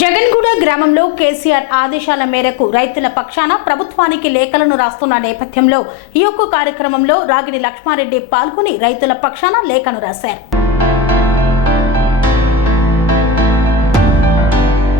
జగన్గూడ గ్రామంలో కేసీఆర్ ఆదేశాల మేరకు రైతుల పక్షాన ప్రభుత్వానికి లేఖలను రాస్తున్న నేపథ్యంలో ఈ యొక్క కార్యక్రమంలో రాగిడి లక్ష్మారెడ్డి పాల్గొని రైతుల పక్షాన లేఖను రాశారు.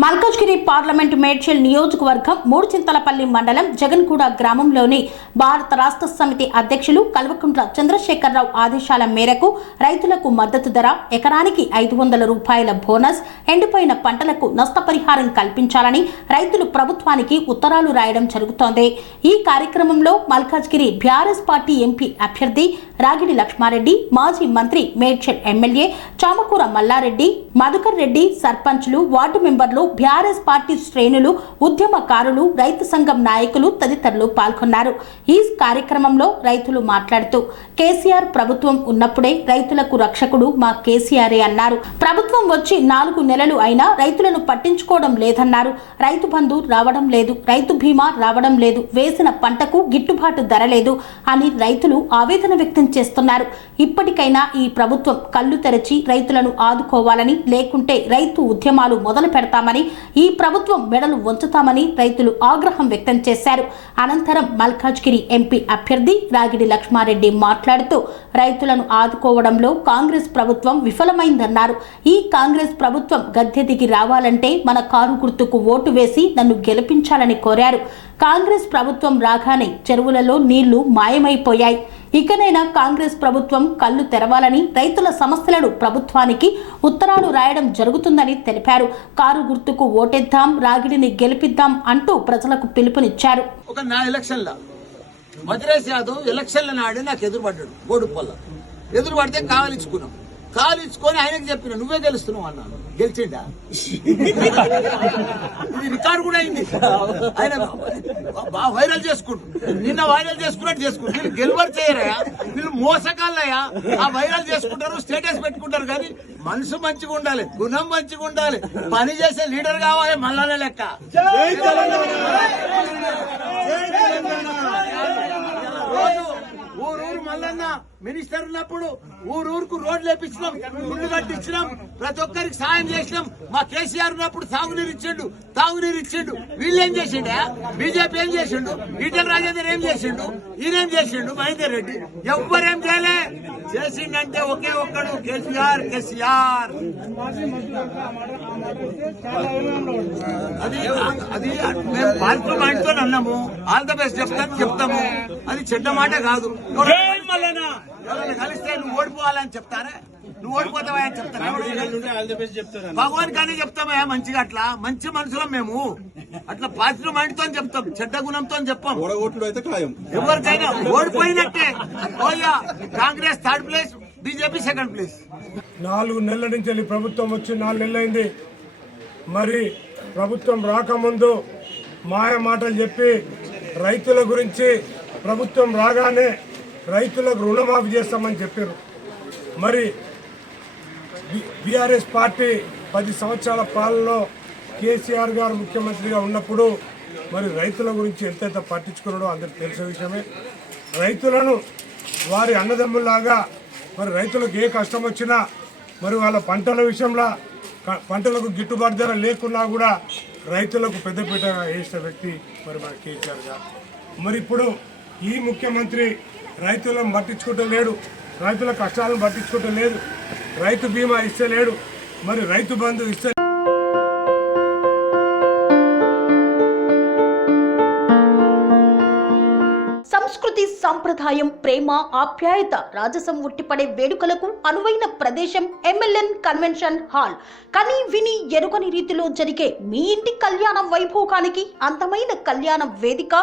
మల్కాజ్గిరి పార్లమెంటు మేడ్చల్ నియోజకవర్గం మూడుచింతలపల్లి మండలం జగన్గూడ గ్రామంలోని భారత రాష్ట్ర సమితి అధ్యక్షులు కల్వకుంట్ల చంద్రశేఖరరావు ఆదేశాల మేరకు రైతులకు మద్దతు ధర, ఎకరానికి 500 రూపాయల బోనస్, ఎండిపోయిన పంటలకు నష్టపరిహారం కల్పించాలని రైతులు ప్రభుత్వానికి ఉత్తరాలు రాయడం జరుగుతోంది. ఈ కార్యక్రమంలో మల్కాజ్గిరి బీఆర్ఎస్ పార్టీ ఎంపీ అభ్యర్థి రాగిడి లక్ష్మారెడ్డి, మాజీ మంత్రి మేడ్చల్ ఎమ్మెల్యే చామకూర మల్లారెడ్డి, మధుకర్ రెడ్డి, సర్పంచ్లు, వార్డు మెంబర్లు, బీఆర్ఎస్ పార్టీ శ్రేణులు, ఉద్యమకారులు, రైతు సంఘం నాయకులు తదితరులు పాల్గొన్నారు. ఈ కార్యక్రమంలో రైతులు మాట్లాడుతూ కేసీఆర్ ప్రభుత్వం ఉన్నప్పుడే రైతులకు రక్షకుడు మా కేసీఆర్ అన్నారు. ప్రభుత్వం వచ్చి 4 నెలలు అయినా రైతులను పట్టించుకోవడం లేదన్నారు. రైతు బంధు రావడం లేదు, రైతు బీమా రావడం లేదు, వేసిన పంటకు గిట్టుబాటు ధర లేదు అని రైతులు ఆవేదన వ్యక్తం చేస్తున్నారు. ఇప్పటికైనా ఈ ప్రభుత్వం కళ్ళు తెరచి రైతులను ఆదుకోవాలని, లేకుంటే రైతు ఉద్యమాలు మొదలు పెడతామని, ఈ ప్రభుత్వం మెడలు వంచుతామని రైతులు ఆగ్రహం వ్యక్తం చేశారు. అనంతరం మల్కాజ్గిరి ఎంపీ అభ్యర్థి రాగిడి లక్ష్మారెడ్డి మాట్లాడుతూ రైతులను ఆదుకోవడంలో కాంగ్రెస్ ప్రభుత్వం విఫలమైందన్నారు. ఈ కాంగ్రెస్ ప్రభుత్వం గద్దె దిగి రావాలంటే మన కారు గుర్తుకు ఓటు వేసి నన్ను గెలిపించాలని కోరారు. కాంగ్రెస్ ప్రభుత్వం రాగానే చెరువులలో నీళ్లు మాయమైపోయాయి. ఇకనైనా కాంగ్రెస్ ప్రభుత్వం కళ్ళు తెరవాలని, రైతుల సమస్యలను ప్రభుత్వానికి ఉత్తరాలు రాయడం జరుగుతుందని తెలిపారు. కారు గుర్తుకు ఓటేద్దాం, రాగిడిని గెలిపిద్దాం అంటూ ప్రజలకు పిలుపునిచ్చారు. ఒక నా ఎలక్షన్ల మద్రేష్ యాదవ్ ఎలక్షన్ల నాడు నాకు ఎదురుపడ్డాడు. గోడుపల్ల ఎదురుపడితే కాలిచ్చుకొని ఆయనకు చెప్పిన నువ్వే గెలుస్తున్నావు అన్నాను. గెలిచిండా? ఇది రికార్డు కూడా అయింది. ఆయన బాగా వైరల్ చేసుకుంటు నిన్న వైరల్ చేసుకున్నట్టు వీళ్ళు గెలువరు చేయరయా, వీళ్ళు మోసకాళ్ళయా. ఆ వైరల్ చేసుకుంటారు, స్టేటస్ పెట్టుకుంటారు. కానీ మనసు మంచిగా ఉండాలి, గుణం మంచిగా ఉండాలి, పని చేసే లీడర్ కావాలి. మళ్ళా లెక్క ఊరూరు మల్లన్న మినిస్టర్ ఉన్నప్పుడు ఊరూరుకు రోడ్లు వేపించినాం, గుండు కట్టించినాం, ప్రతి ఒక్కరికి సాయం చేసినాం. మా కేసీఆర్ ఉన్నప్పుడు తాగునీరు ఇచ్చిండు. వీళ్ళేం చేసిండే? బీజేపీ ఏం చేసిండు? ఈటెల రాజేందర్ ఏం చేసిండు? ఈయనేం చేసిండు? మహేందర్ రెడ్డి ఎవ్వరేం చేయలే. చేసిండంటే ఒకే ఒక్కడు, కేసీఆర్. అది మేము పార్టీ మైండ్తో అన్నాము. ఆల్ ద బెస్ట్ చెప్తాము. అది చెడ్డ మాట కాదు. ఎవరైనా కలిస్తే నువ్వు ఓడిపోవాలని చెప్తారా? నువ్వు ఓడిపోతావా అని చెప్తారా? భగవాన్ కానీ చెప్తామా మంచిగా? అట్లా మంచి మనుషులం మేము. అట్లా పాజిటివ్ మైండ్ తో చెప్తాం, చెడ్డ గుణంతో చెప్పాం. ఎవరికైనా ఓడిపోయినట్టే. Congress 3rd place, BJP 2nd place. 4 నెలల నుంచి ప్రభుత్వం వచ్చి 4 నెలలైంది. మరి ప్రభుత్వం రాకముందు మాయ మాటలు చెప్పి రైతుల గురించి ప్రభుత్వం రాగానే రైతులకు రుణమాఫీ చేస్తామని చెప్పారు. మరి బీఆర్ఎస్ పార్టీ 10 సంవత్సరాల పాలనలో కేసీఆర్ గారు ముఖ్యమంత్రిగా ఉన్నప్పుడు మరి రైతుల గురించి ఎంతైతే పట్టించుకున్నాడో అందరికి తెలిసిన విషయమే. రైతులను వారి అన్నదమ్ముల్లాగా, మరి రైతులకు ఏ కష్టం వచ్చినా, మరి వాళ్ళ పంటల విషయంలో పంటలకు గిట్టుబాటు ధర లేకున్నా కూడా రైతులకు పెద్దపీట వేసిన వ్యక్తి మరి మన కేసీఆర్ గారు. మరి ఇప్పుడు ఈ ముఖ్యమంత్రి రైతులను పట్టించుకోవటం, రైతుల కష్టాలను పట్టించుకోవటం లేదు, రైతు బీమా ఇస్తలేడు, మరి రైతు బంధు ఇస్తే సంస్కృతి, సంప్రదాయం, ప్రేమ, ఆప్యాయత, రాజసం ఉట్టిపడే వేడుకలకు అనువైన ప్రదేశం ఎంఎల్ఎన్ కన్వెన్షన్ హాల్. కని విని ఎరుగని రీతిలో జరిగే మీ ఇంటి కళ్యాణ వైభోగానికి అందమైన కళ్యాణ వేదిక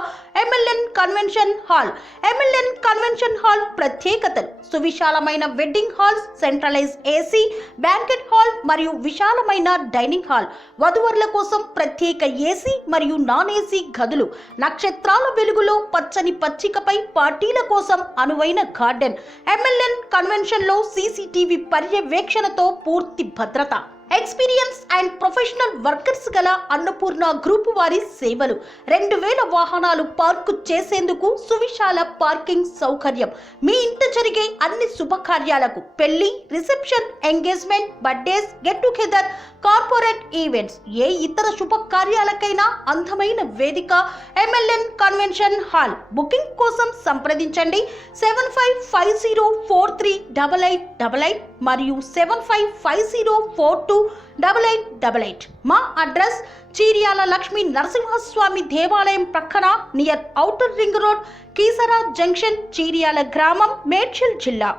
MLN convention hall. MLN convention hall ప్రత్యేకతలు: సువిశాలమైన wedding halls, centralise AC banquet hall మరియు విశాలమైన డైనింగ్ హాల్, వధువరుల కోసం ప్రత్యేక ఏసీ మరియు నాన్ ఏసీ గదులు, నక్షత్రాల వెలుగులో పచ్చని పచ్చికపై పార్టీల కోసం అనువైన గార్డెన్. ఎంఎల్ఎన్ కన్వెన్షన్ లో సీసీటీవీ పర్యవేక్షణతో పూర్తి భద్రత. ఎక్స్పీరియన్స్ అండ్ ప్రొఫెషనల్ వర్కర్స్ గల అన్నపూర్ణ గ్రూప్ వారి సేవలు. 2000 వాహనాలు పార్కు చేసేందుకు సువిశాల పార్కింగ్ సౌకర్యం. మీ ఇంట జరిగే అన్ని శుభకార్యాలకు, పెళ్లి, reception, engagement, birthdays, get together, corporate events, ఏ ఇతర శుభకార్యాలకైనా అందమైన వేదిక MLN కన్వెన్షన్ హాల్. బుకింగ్ కోసం సంప్రదించండి 7550438888 మరియు 7550428888. మా అడ్రస్ చీర్యాల లక్ష్మీ నరసింహస్వామి దేవాలయం ప్రక్కన near outer ring road, Keesara junction, Cheeryal గ్రామం, మేడ్చల్ జిల్లా.